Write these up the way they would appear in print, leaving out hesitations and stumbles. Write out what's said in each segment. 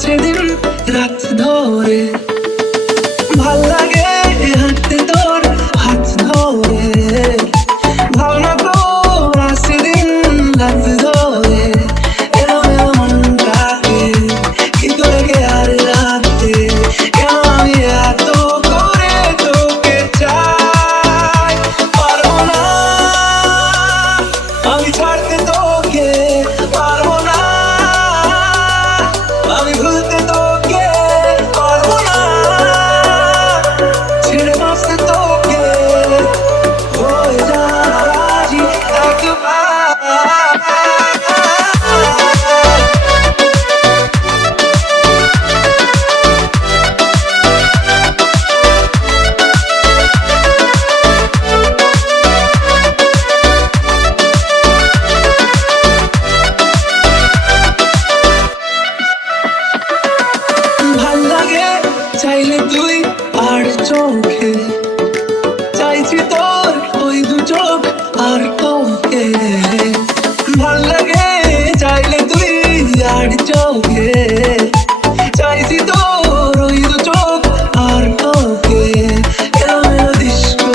সেদিন রাত ধরে ভাল লাগে হাঁটতে তোর হাত ধরে ভাবনা তোর সেদিন রাত ধরে এলো এলো মনটাকে কি করে কে আর রাখতে কেন আমি এত করে তোকে চাই পারবো না আমি ছাড়তে তোকে পারবো না আমি ভুলতে তোকে পারবো না ছেড়ে বাঁচতে তোকে হয়ে যাওয়া রাজি একবার ভাল লাগে চাইলে তুই আর চোখে চাইছি তোর ওই দু চোখ আর তোকে ভাল লাগে চাইলে তুই আর চোখে চাইছি তোর ওই দু চোখ আর তোকে এলো এলো ডিস্কো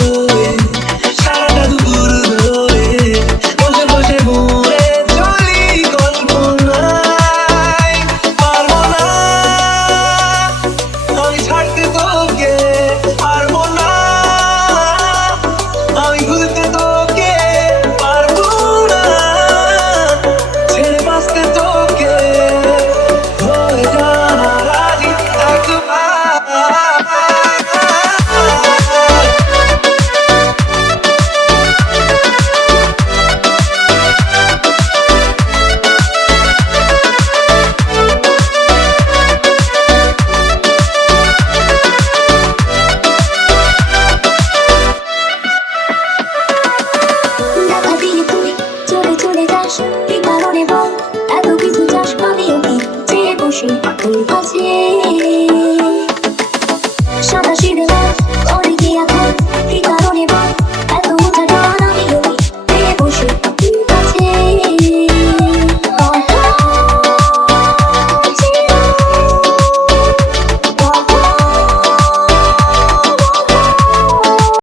সারাটা দুপুর ধরে বসে বসে ঘুরে চলি কল্পনায় পারবো না আমি ছাড়তে তোকে পারবো না আমি ভুলতে তোকে পারবো না ছেড়ে বাঁচতে তোকে হয়ে যাওয়া রাজি একবার দেখা দিয়ে তুই চলে চলে যাস কি কারণে বল এত কিছু চাস আমিও কি চেয়ে বসে তোর কাছে